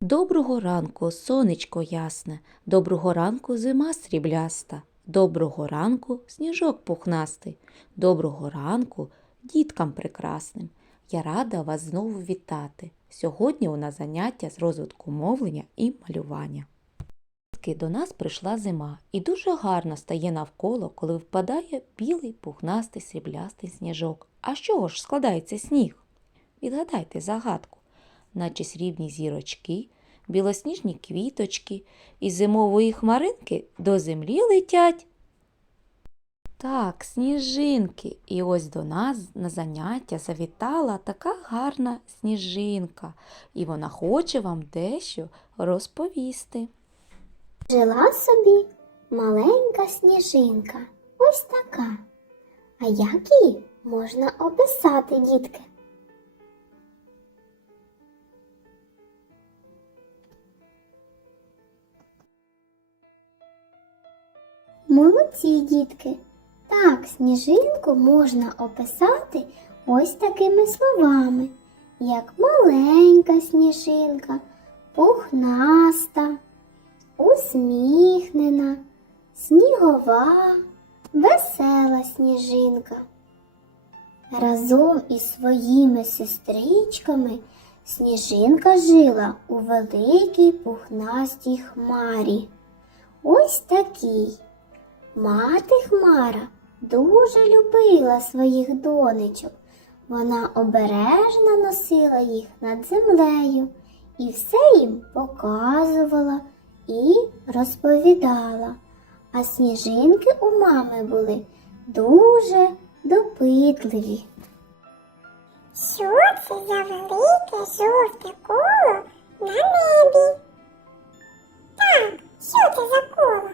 Доброго ранку, сонечко ясне, доброго ранку зима срібляста, доброго ранку сніжок пухнастий, доброго ранку діткам прекрасним. Я рада вас знову вітати. Сьогодні у нас заняття з розвитку мовлення і малювання. До нас прийшла зима і дуже гарно стає навколо, коли впадає білий пухнастий сріблястий сніжок. А з чого ж складається сніг? Відгадайте загадку наче срібні зірочки, білосніжні квіточки, із зимової хмаринки до землі летять. Так, сніжинки. І ось до нас на заняття завітала така гарна сніжинка, і вона хоче вам дещо розповісти. Жила собі маленька сніжинка, ось така. А як її можна описати, дітки? Молодці, дітки. Так, сніжинку можна описати ось такими словами, як маленька сніжинка, пухнаста, усміхнена, снігова, весела сніжинка. Разом із своїми сестричками сніжинка жила у великій пухнастій хмарі. Ось такій. Мати Хмара дуже любила своїх донечок. Вона обережно носила їх над землею і все їм показувала і розповідала. А сніжинки у мами були дуже допитливі. Що це за велике жовте коло на небі? Так, що це за коло?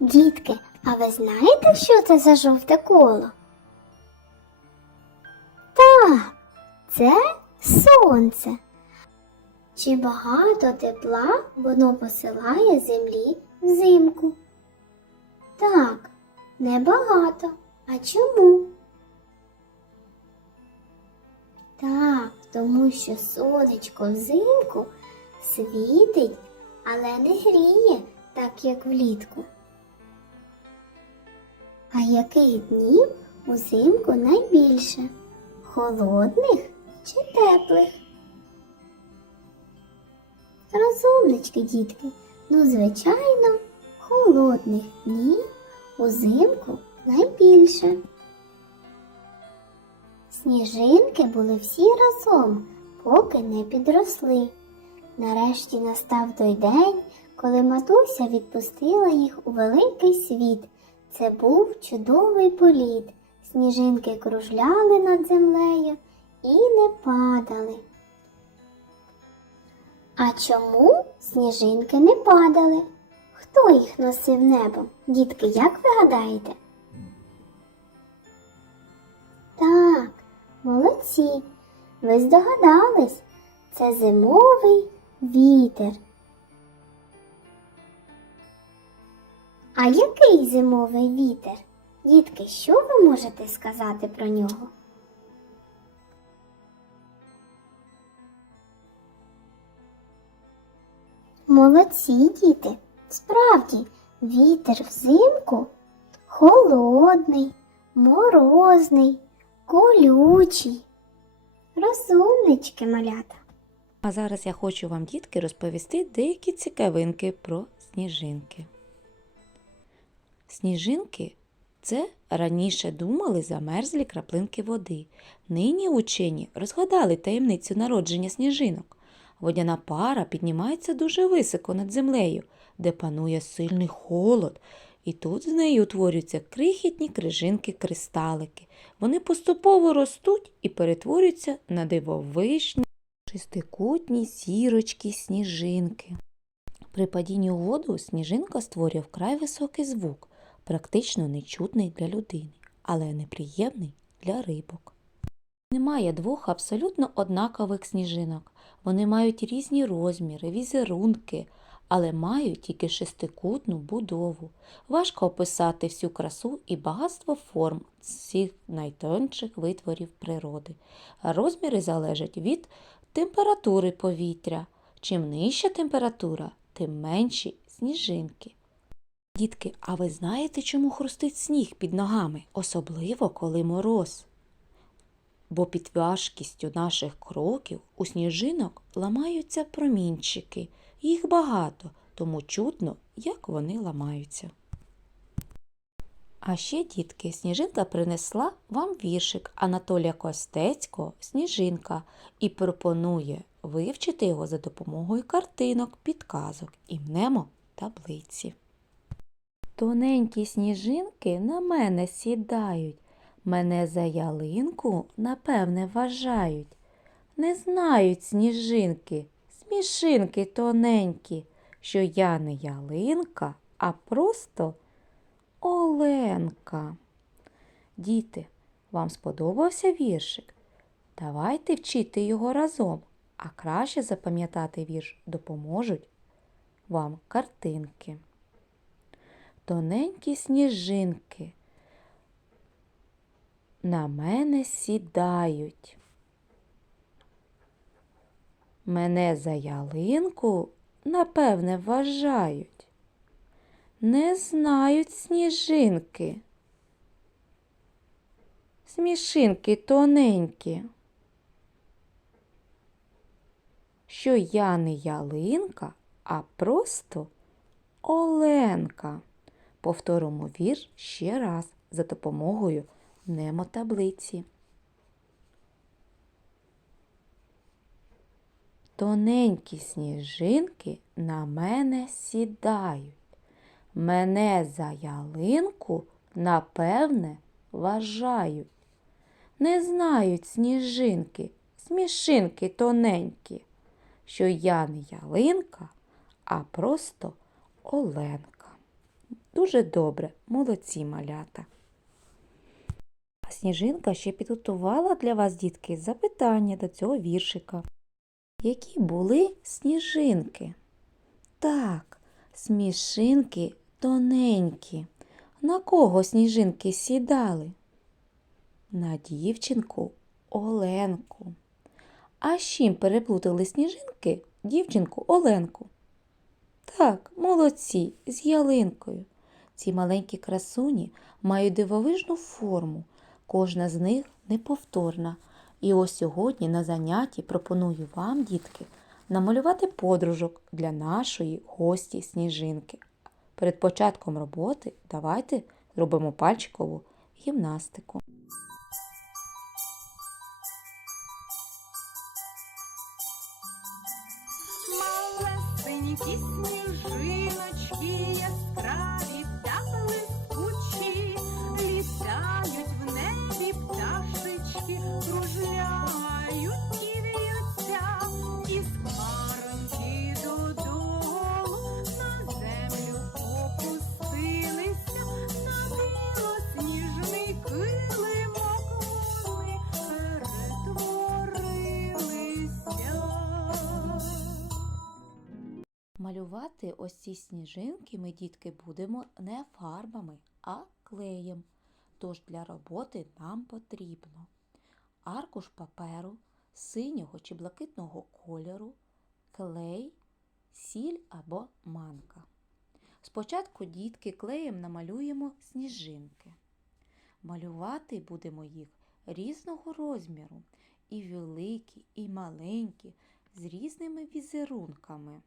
Дітки, а ви знаєте, що це за жовте коло? Так, це сонце. Чи багато тепла воно посилає землі взимку? Так, небагато. А чому? Так, тому що сонечко взимку світить, але не гріє, так як влітку. А яких днів узимку найбільше? Холодних чи теплих? Розумнички, дітки, ну, звичайно, холодних днів узимку найбільше. Сніжинки були всі разом, поки не підросли. Нарешті настав той день, коли матуся відпустила їх у великий світ. Це був чудовий політ. Сніжинки кружляли над землею і не падали. А чому сніжинки не падали? Хто їх носив небом? Дітки, як ви гадаєте? Так, молодці. Ви здогадались, це зимовий вітер. А який зимовий вітер? Дітки, що ви можете сказати про нього? Молодці, діти. Справді, вітер взимку холодний, морозний, колючий. Розумнички, малята. А зараз я хочу вам, дітки, розповісти деякі цікавинки про сніжинки. Сніжинки це раніше думали замерзлі краплинки води. Нині учені розгадали таємницю народження сніжинок. Водяна пара піднімається дуже високо над землею, де панує сильний холод, і тут з нею утворюються крихітні крижинки-кристалики. Вони поступово ростуть і перетворюються на дивовижні шестикутні сірочки сніжинки. При падінні у воду сніжинка створює вкрай високий звук, практично нечутний для людини, але неприємний для рибок. Немає двох абсолютно однакових сніжинок. Вони мають різні розміри, візерунки, але мають тільки шестикутну будову. Важко описати всю красу і багатство форм цих найтонших витворів природи. Розміри залежать від температури повітря, Чим нижча температура, тим менші сніжинки. Дітки, а ви знаєте, чому хрустить сніг під ногами, особливо коли мороз? Бо під важкістю наших кроків у сніжинок ламаються промінчики. Їх багато, тому чутно, як вони ламаються. А ще, дітки, сніжинка принесла вам віршик Анатолія Костецького Сніжинка і пропонує вивчити його за допомогою картинок, підказок і мнемо таблиці. Тоненькі сніжинки на мене сідають, мене за ялинку, напевне, вважають. Не знають сніжинки, смішинки тоненькі, що я не ялинка, а просто Оленка. Діти, вам сподобався віршик? Давайте вчити його разом, а краще запам'ятати вірш допоможуть вам картинки. Тоненькі сніжинки на мене сідають. Мене за ялинку, напевне, вважають. Не знають сніжинки. Смішинки тоненькі. Що я не ялинка, а просто Оленка. Повторимо вірш ще раз за допомогою немотаблиці. Тоненькі сніжинки на мене сідають. Мене за ялинку, напевне, вважають. Не знають сніжинки, смішинки тоненькі, що я не ялинка, а просто Оленка. Дуже добре, молодці малята. А сніжинка ще підготувала для вас, дітки, запитання до цього віршика. Які були сніжинки? Так, смішинки тоненькі. На кого сніжинки сідали? На дівчинку Оленку. А з чим переплутали сніжинки дівчинку Оленку? Так, молодці, з ялинкою. Ці маленькі красуні мають дивовижну форму, кожна з них неповторна. І ось сьогодні на занятті пропоную вам, дітки, намалювати подружок для нашої гості сніжинки. Перед початком роботи давайте зробимо пальчикову гімнастику. Малесенькі сніжиночки яскраві Малювати ось ці сніжинки ми, дітки, будемо не фарбами, а клеєм. Тож для роботи нам потрібно аркуш паперу синього чи блакитного кольору, клей, сіль або манка. Спочатку дітки клеєм намалюємо сніжинки. Малювати будемо їх різного розміру, і великі, і маленькі, з різними візерунками.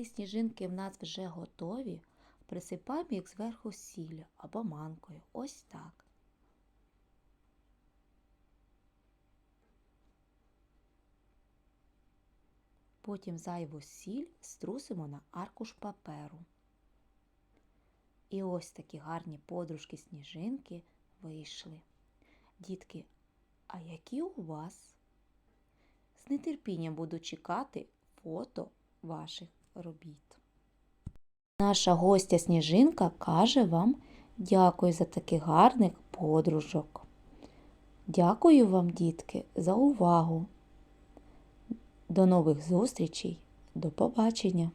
Коли сніжинки в нас вже готові, присипаємо їх зверху сіллю або манкою. Ось так. Потім зайву сіль струсимо на аркуш паперу. І ось такі гарні подружки сніжинки вийшли. Дітки, а які у вас? З нетерпінням буду чекати фото ваших робіт. Наша гостя Сніжинка каже вам дякую за таких гарних подружок. Дякую вам, дітки, за увагу. До нових зустрічей. До побачення!